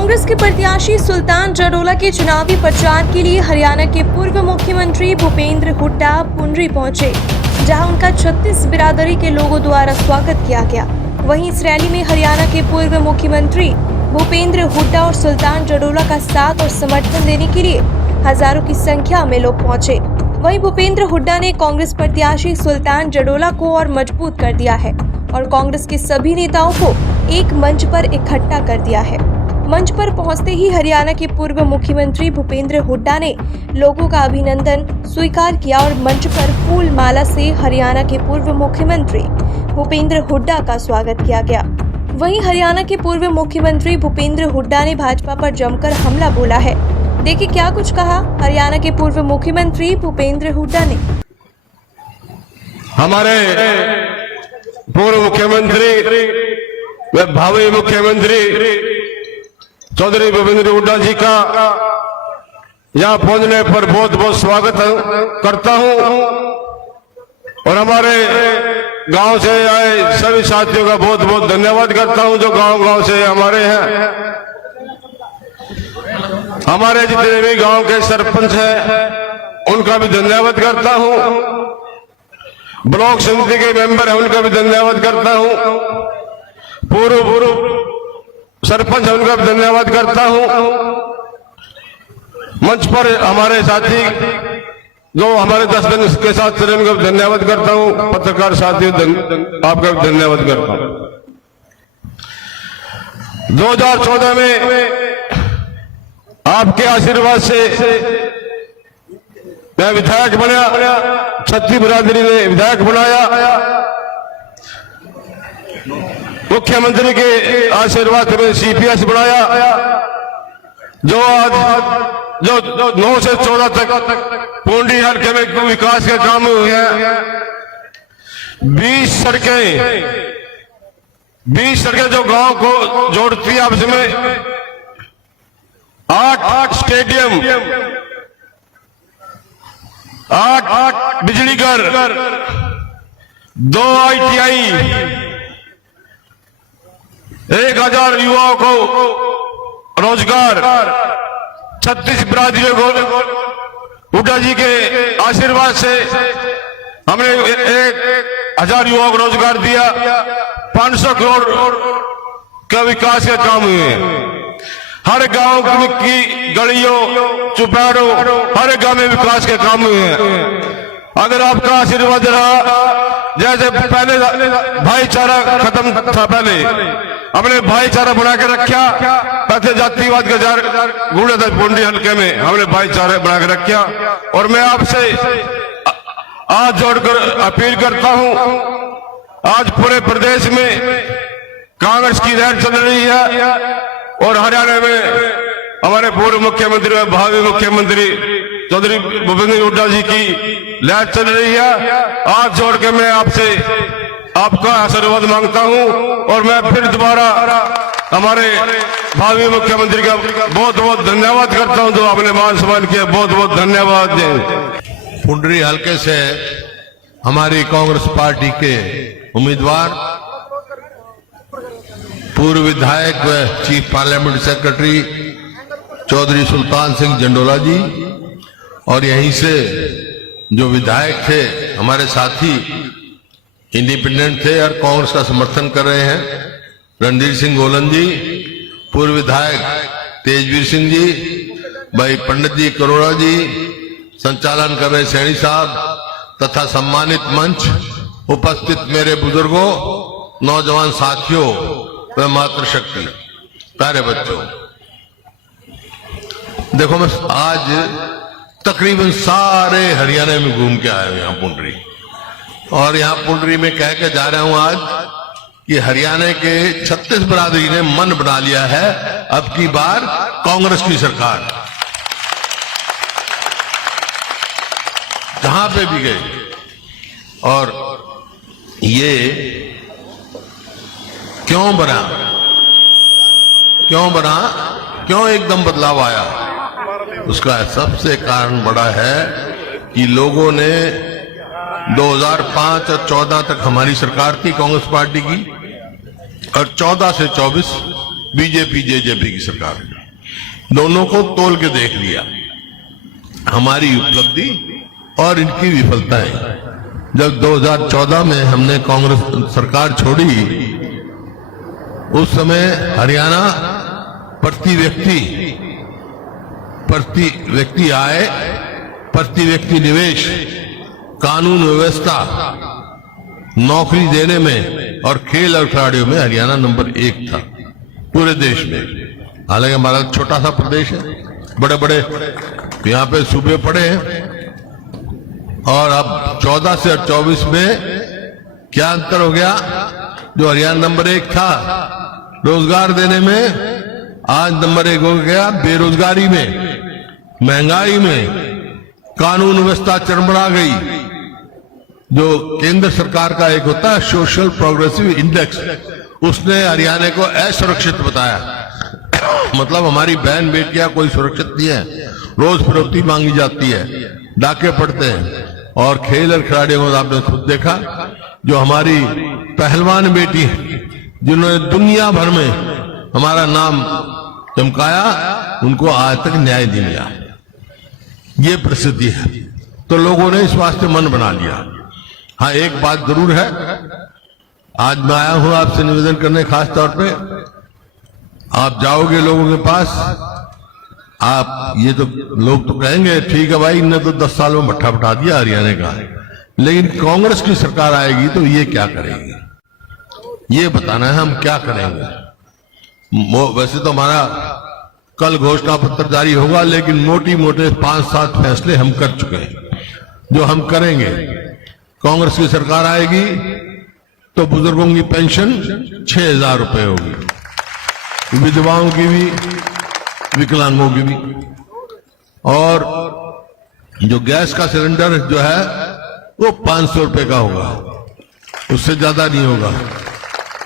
कांग्रेस के प्रत्याशी सुल्तान जडोला के चुनावी प्रचार के लिए हरियाणा के पूर्व मुख्यमंत्री भूपेंद्र हुड्डा पुंडरी पहुंचे, जहां उनका 36 बिरादरी के लोगों द्वारा स्वागत किया गया। वहीं इस रैली में हरियाणा के पूर्व मुख्यमंत्री भूपेंद्र हुड्डा और सुल्तान जडोला का साथ और समर्थन देने के लिए हजारों की संख्या में लोग पहुंचे। वहीं भूपेंद्र हुड्डा ने कांग्रेस प्रत्याशी सुल्तान जडोला को और मजबूत कर दिया है और कांग्रेस के सभी नेताओं को एक मंच पर इकट्ठा कर दिया है। मंच पर पहुंचते ही हरियाणा के पूर्व मुख्यमंत्री भूपेंद्र हुड्डा ने लोगों का अभिनंदन स्वीकार किया और मंच पर फूल माला से हरियाणा के पूर्व मुख्यमंत्री भूपेंद्र हुड्डा का स्वागत किया गया। वहीं हरियाणा के पूर्व मुख्यमंत्री भूपेंद्र हुड्डा ने भाजपा पर जमकर हमला बोला है। देखिए क्या कुछ कहा हरियाणा के पूर्व मुख्यमंत्री भूपेंद्र हुड्डा ने। हमारे पूर्व मुख्यमंत्री व भावी मुख्यमंत्री चौधरी भूपेंद्र हुड्डा जी का यहाँ पहुंचने पर बहुत बहुत स्वागत करता हूं और हमारे गांव से आए सभी साथियों का बहुत बहुत धन्यवाद करता हूं जो गांव से हमारे हैं। हमारे जितने भी गांव के सरपंच हैं उनका भी धन्यवाद करता हूं, ब्लॉक समिति के मेंबर हैं उनका भी धन्यवाद करता हूं, पूर्व सरपंच है उनका भी धन्यवाद करता हूं। मंच पर हमारे साथी जो हमारे 10 दिन के साथ चले उनका भी धन्यवाद करता हूं, पत्रकार साथियों आपका भी धन्यवाद करता हूं। 2014 में आपके आशीर्वाद से मैं विधायक बना, 36 बिरादरी ने विधायक बनाया, मुख्यमंत्री के आशीर्वाद में सीपीएस बनाया, जो आज जो 9 से 14 तक पुंडरी हल्के में विकास के काम हुए हैं। 20 सड़कें जो गांव को जोड़ती है आपस में, 8 स्टेडियम, 8 बिजली घर, 2 ITI, 1000 युवाओं को रोजगार, 36 बिरादरियों को हुड्डा जी के आशीर्वाद से हमने 1000 युवाओं को रोजगार दिया, 500 करोड़ का विकास के काम हुए। हर गांव की गलियों चुपाड़ों हर गांव में विकास के काम हुए हैं। अगर आपका आशीर्वाद रहा, जैसे पहले भाईचारा खत्म था, पहले हमने भाईचारा बना के रखा, पहले जातिवाद का जार गूढ़ा था पुंडरी हल्के में, हमने भाईचारा बना के रखा। और मैं आपसे आज जोड़कर अपील करता हूं, आज पूरे प्रदेश में कांग्रेस की लहर चल रही है और हरियाणा में हमारे पूर्व मुख्यमंत्री और भावी मुख्यमंत्री चौधरी भूपेंद्र हुड्डा जी की लहर चल रही है। आज जोड़ के मैं आपसे आपका आशीर्वाद मांगता हूं और मैं फिर दोबारा हमारे भावी मुख्यमंत्री का बहुत बहुत धन्यवाद करता हूं जो आपने मान सम्मान किया। बहुत बहुत धन्यवाद। पुंडरी हल्के से हमारी कांग्रेस पार्टी के उम्मीदवार पूर्व विधायक व chief parliament secretary Chaudhary Sultan Singh जडोला जी और यहीं से जो विधायक थे हमारे साथी इंडिपेंडेंट थे और कांग्रेस का समर्थन कर रहे हैं, रणधीर सिंह गोलन जी, पूर्व विधायक तेजवीर सिंह जी, भाई पंडित जी करोड़ा जी, संचालन कर रहे सैनी साहब तथा सम्मानित मंच, उपस्थित मेरे बुजुर्गों, नौजवान साथियों व मातृशक्ति, प्यारे बच्चों। देखो मैं आज तकरीबन सारे हरियाणा में घूम के आया हूं यहाँ पुंडरी, और यहाँ पुंडरी में कह के जा रहा हूं आज कि हरियाणा के 36 बिरादरी ने मन बना लिया है अब की बार कांग्रेस की सरकार। जहां पे भी गए, और ये क्यों बना, क्यों एकदम बदलाव आया, उसका सबसे कारण बड़ा है कि लोगों ने 2005 और 14 तक हमारी सरकार थी कांग्रेस पार्टी की, और 14 से 24 बीजेपी जेजेपी की सरकार ने। दोनों को तोल के देख लिया, हमारी उपलब्धि और इनकी विफलताएं। जब 2014 में हमने कांग्रेस सरकार छोड़ी, उस समय हरियाणा प्रति व्यक्ति आय, प्रति व्यक्ति निवेश, कानून व्यवस्था, नौकरी देने में और खेल और खिलाड़ियों में हरियाणा नंबर 1 था पूरे देश में। हालांकि हमारा छोटा सा प्रदेश है, बड़े बड़े यहाँ पे सूबे पड़े हैं। और अब 14 से 24 में क्या अंतर हो गया? जो हरियाणा नंबर 1 था रोजगार देने में, आज नंबर 1 हो गया बेरोजगारी में, महंगाई में, कानून व्यवस्था चरमरा गई। जो केंद्र सरकार का एक होता है सोशल प्रोग्रेसिव इंडेक्स, उसने हरियाणा को असुरक्षित बताया। मतलब हमारी बहन बेटियां कोई सुरक्षित नहीं है, रोज फिरौती मांगी जाती है, डाके पड़ते हैं। और खेल और खिलाड़ियों को आपने खुद देखा, जो हमारी पहलवान बेटी जिन्होंने दुनिया भर में हमारा नाम चमकाया, उनको आज तक न्याय नहीं मिला। ये परिस्थिति है, तो लोगों ने इस वास्ते मन बना लिया। हाँ, एक बात जरूर है, आज मैं आया हूं आपसे निवेदन करने, खास तौर पे आप जाओगे लोगों के पास, आप ये तो लोग तो कहेंगे ठीक है भाई, इनने तो 10 सालों में भट्ठा बटा दिया हरियाणा का, लेकिन कांग्रेस की सरकार आएगी तो ये क्या करेगी, ये बताना है हम क्या करेंगे। वैसे तो हमारा कल घोषणा पत्र जारी होगा, लेकिन मोटी मोटे 5-7 फैसले हम कर चुके हैं जो हम करेंगे। कांग्रेस की सरकार आएगी तो बुजुर्गों की पेंशन 6,000 रुपए होगी, विधवाओं की भी, विकलांगों की भी, और जो गैस का सिलेंडर जो है वो 500 रुपए का होगा, उससे ज्यादा नहीं होगा।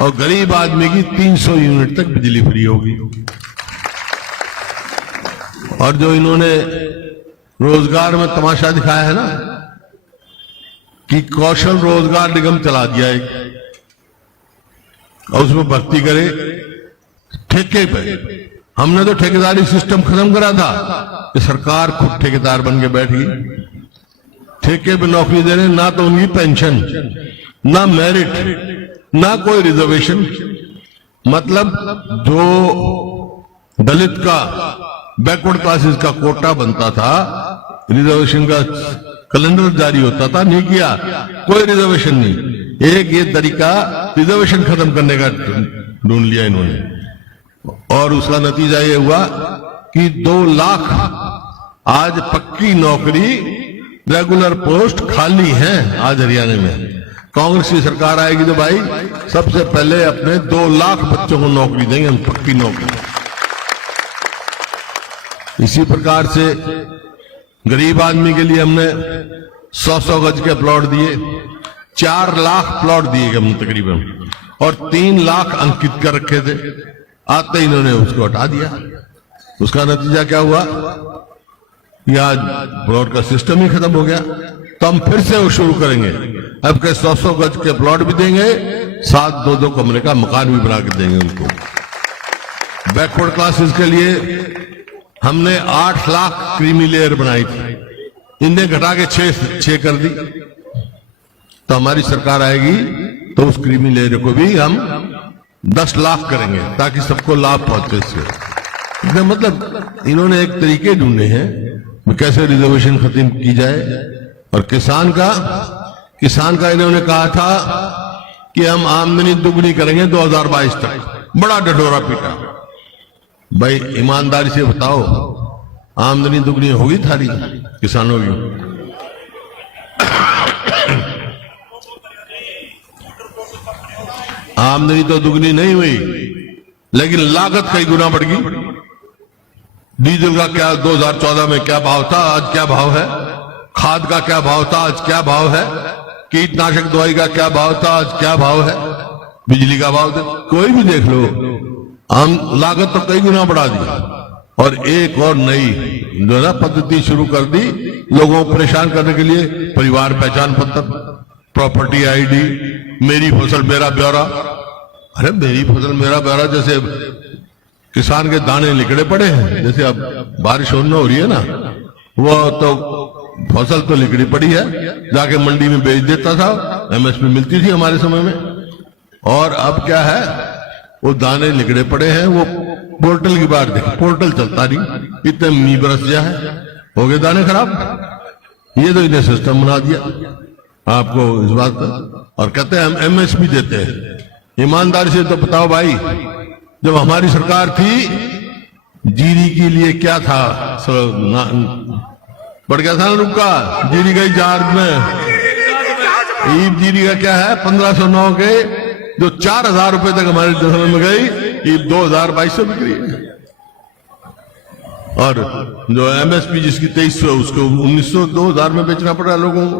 और गरीब आदमी की 300 यूनिट तक बिजली फ्री होगी। और जो इन्होंने रोजगार में तमाशा दिखाया है ना, कि कौशल रोजगार निगम चला दिया एक, और उसमें भर्ती करे ठेके पे। हमने तो ठेकेदारी सिस्टम खत्म करा था, कि सरकार खुद ठेकेदार बन के बैठ गई। ठेके पे नौकरी दे रहे, ना तो उनकी पेंशन, ना मेरिट, ना कोई रिजर्वेशन। मतलब जो दलित का, बैकवर्ड क्लासेस का कोटा बनता था, रिजर्वेशन का कैलेंडर जारी होता था, नहीं किया, कोई रिजर्वेशन नहीं। एक ये तरीका रिजर्वेशन खत्म करने का ढूंढ लिया इन्होंने, और उसका नतीजा ये हुआ कि 2 लाख आज पक्की नौकरी, रेगुलर पोस्ट खाली हैं आज हरियाणा में। कांग्रेस की सरकार आएगी तो भाई सबसे पहले अपने 2 लाख बच्चों को नौकरी देंगे हम, पक्की नौकरी। इसी प्रकार से गरीब आदमी के लिए हमने 100-100 गज के प्लॉट दिए, 4 लाख प्लॉट दिए हमने तकरीबन, और 3 लाख अंकित कर रखे थे। आते ही इन्होंने उसको हटा दिया। उसका नतीजा क्या हुआ कि आज प्लॉट का सिस्टम ही खत्म हो गया। तो हम फिर से वो शुरू करेंगे, अब के 100-100 गज के प्लॉट भी देंगे, साथ 2-2 कमरे का मकान भी बना के देंगे उनको। बैकवर्ड क्लासेस के लिए हमने 8 लाख क्रीमी लेयर बनाई थी, इनने घटा के 6 कर दी। तो हमारी सरकार आएगी तो उस क्रीमी लेयर को भी हम 10 लाख करेंगे, ताकि सबको लाभ पहुंचे इससे। मतलब इन्होंने एक तरीके ढूंढे हैं कैसे रिजर्वेशन खत्म की जाए। और किसान का इन्होंने कहा था कि हम आमदनी दुगनी करेंगे 2022 तक, बड़ा ढिढोरा पीटा। भाई ईमानदारी से बताओ, आमदनी दुगनी होगी थारी किसानों की? आमदनी तो दुगनी नहीं हुई, लेकिन लागत कई गुना बढ़ गई। डीजल का क्या 2014 में क्या भाव था, आज क्या भाव है? खाद का क्या भाव था, आज क्या भाव है? कीटनाशक दवाई का क्या भाव था, आज क्या भाव है? बिजली का भाव कोई भी देख लो, आम लागत तो कई गुना बढ़ा दी। और एक और नई जो ना पद्धति शुरू कर दी लोगों को परेशान करने के लिए, परिवार पहचान पत्र, प्रॉपर्टी आईडी, मेरी फसल मेरा ब्यौरा। अरे मेरी फसल मेरा ब्यौरा जैसे किसान के दाने निकले पड़े हैं। जैसे अब बारिश होना हो रही है ना, वो तो फसल तो निकली पड़ी है, जाके मंडी में बेच देता था, एमएसपी मिलती थी हमारे समय में। और अब क्या है, वो दाने निकले पड़े हैं। वो पोर्टल की बात देख, पोर्टल चलता नहीं, इतने मी बरस जाए, हो गए दाने खराब। ये तो इन्हें सिस्टम बना दिया आपको इस बात का, और कहते हैं हम एमएसपी देते हैं। ईमानदारी से तो बताओ भाई, जब हमारी सरकार थी, जीरी के लिए क्या था, बढ़ गया था ना रुपया, जीरी गई जार में। ईब जीरी का क्या है, 1509 के जो 4000 रुपए तक हमारे समय में गई, ईब 2200 बिक रही है। और जो एमएसपी जिसकी 2300, उसको 1900 2000 में बेचना पड़ रहा है लोगों को।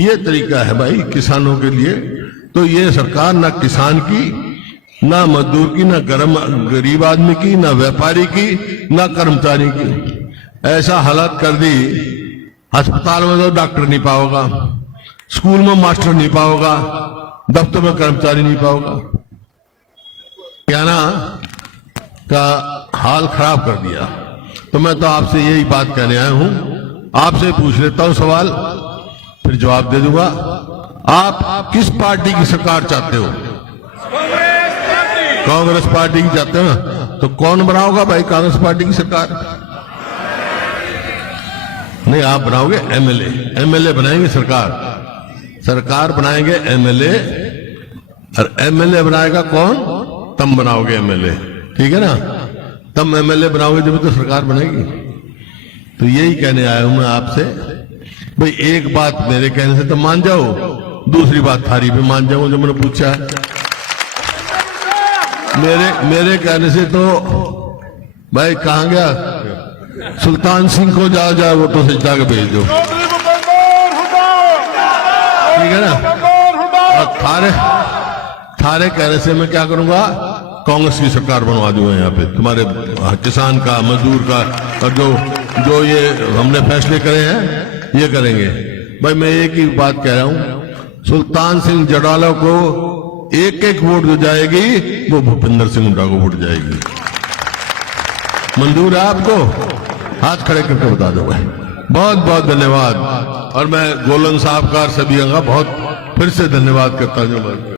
ये तरीका है भाई किसानों के लिए। तो ये सरकार ना किसान की, ना मजदूर की, ना गरीब आदमी की, ना व्यापारी की, ना कर्मचारी की, ऐसा हालत कर दी। अस्पताल में तो डॉक्टर नहीं पाओगा, स्कूल में मास्टर नहीं पाओगा, दफ्तर में कर्मचारी नहीं पाओगा। हरियाणा का हाल खराब कर दिया। तो मैं तो आपसे यही बात कहने आया हूं, आपसे पूछ लेता हूं सवाल, फिर जवाब दे दूंगा। आप किस पार्टी की सरकार चाहते हो? कांग्रेस पार्टी की चाहते हो ना? तो कौन बनाओगा भाई कांग्रेस पार्टी की सरकार? नहीं, आप बनाओगे एमएलए। एमएलए बनाएंगे सरकार बनाएंगे एमएलए, और एमएलए बनाएगा कौन? तुम बनाओगे एमएलए, ठीक है ना? तुम एमएलए बनाओगे जब तो सरकार बनेगी। तो यही कहने आया हूं मैं आपसे भाई, एक बात मेरे कहने से तो मान जाओ, दूसरी बात थारी पे मान जाओ जो मैंने पूछा है। मेरे कहने से तो भाई कहां गया सुल्तान सिंह को जा वोटों से जाके भेज दो, ठीक है ना? और थारे कहने से मैं क्या करूंगा, कांग्रेस की सरकार बनवा दूंगा यहाँ पे, तुम्हारे किसान का, मजदूर का, और जो ये हमने फैसले करे हैं ये करेंगे। भाई मैं एक ही बात कह रहा हूं, सुल्तान सिंह जड़ाला को एक एक वोट जो जाएगी वो भूपेंद्र सिंह हुड्डा को वोट जाएगी। मंजूर है आपको? हाथ खड़े करके बता दो भाई। बहुत बहुत धन्यवाद। और मैं गोलन साहब का, सभी का बहुत फिर से धन्यवाद करता हूं।